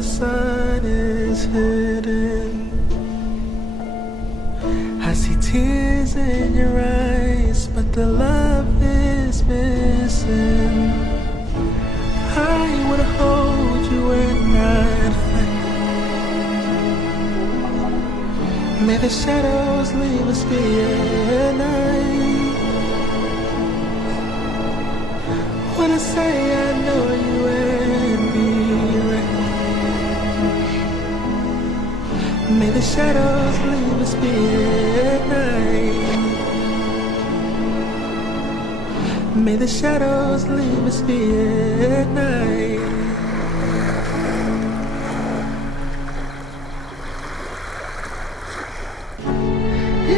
the sun is hidden. I see tears in your eyes, but the love is missing. I wanna hold you and not fight. May the shadows leave us be at night. When I say I know you and me right. May the shadows leave us be at night. May the shadows leave us be at night.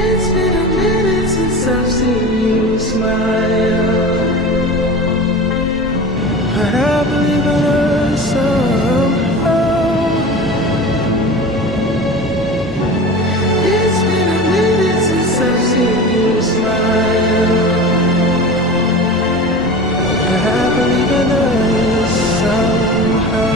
It's been a minute since I've seen you smile, but I believe in us somehow. It's been a minute since I've seen you smile, but I believe in us somehow.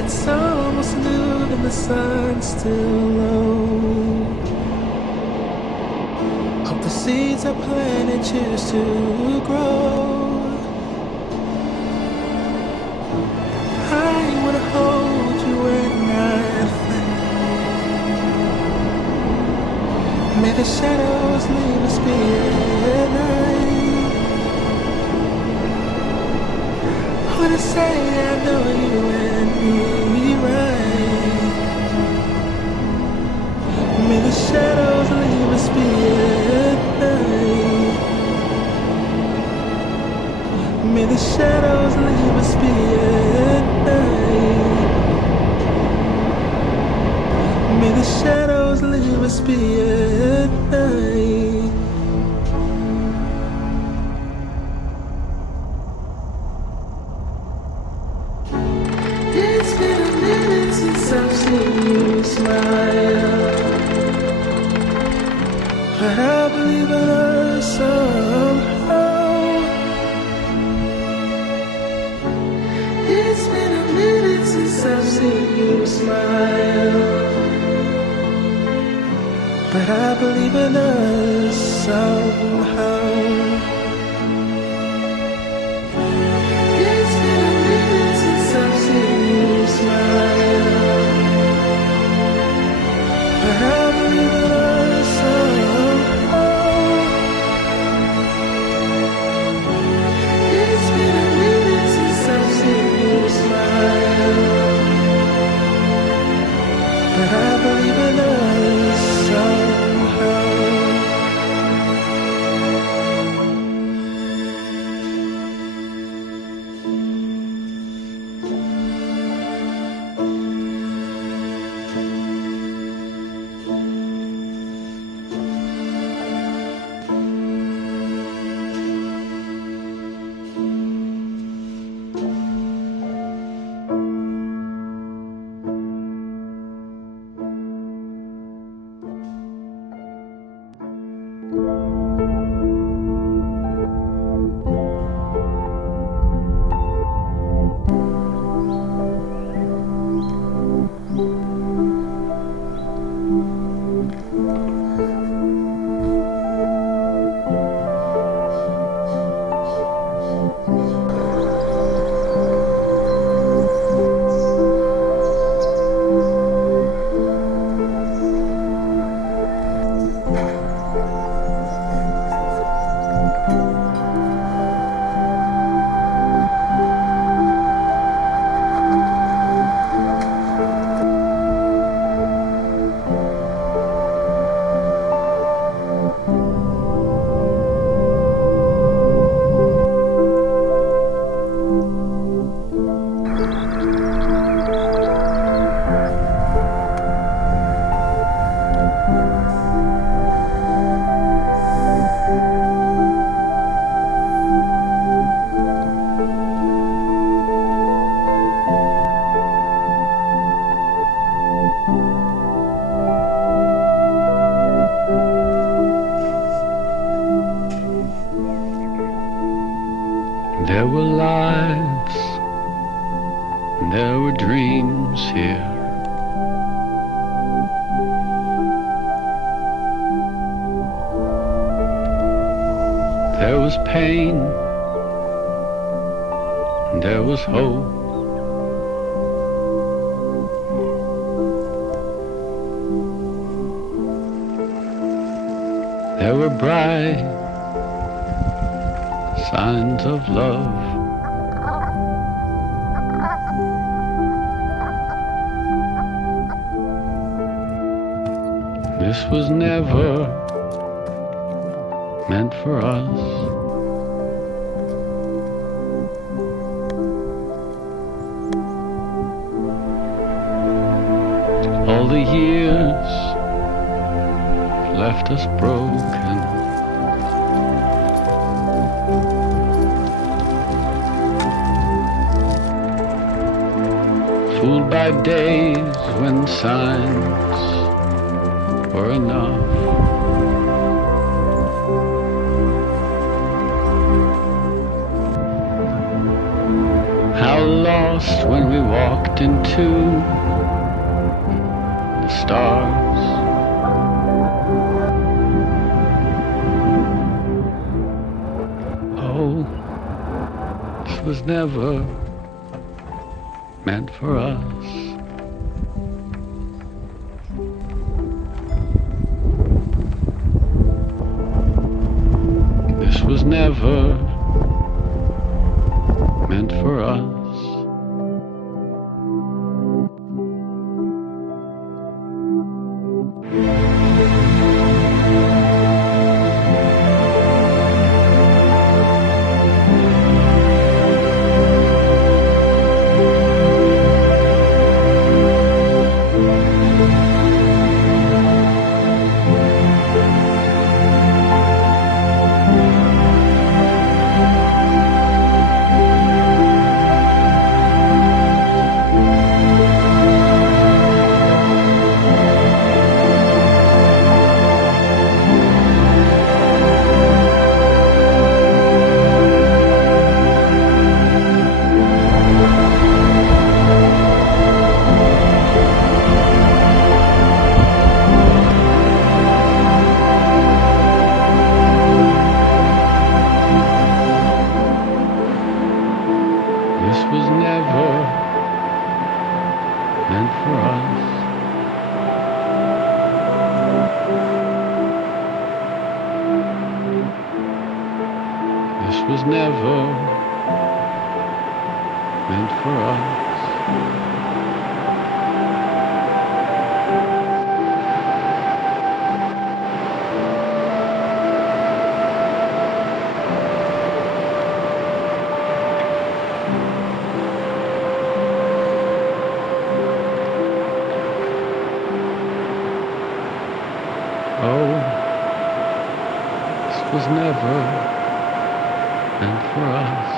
It's almost noon and the sun's still low. Hope the seeds I planted choose to grow. I wanna hold you and not fight. May the shadows leave us be at night. When I say I know you and me right. May the shadows leave us be at night. May the shadows leave us be at night. May the shadows leave us be at night. It's been a minute since I've seen you smile, but I believe in us somehow. It's been a minute since I've seen you smile, but I believe in us somehow. It's been a minute since I've seen you smile, but I believe in us somehow. It's been a minute since I've seen you smile, but I believe in us somehow. There was pain, and there was hope. There were bright signs of love. This was never meant for us. All the years left us broken. Fooled by days when signs were enough. How lost when we walked into the stars. Oh, this was never meant for us. This was never meant for us. This was never meant for us. This was never meant for us. Oh, this was never meant for us.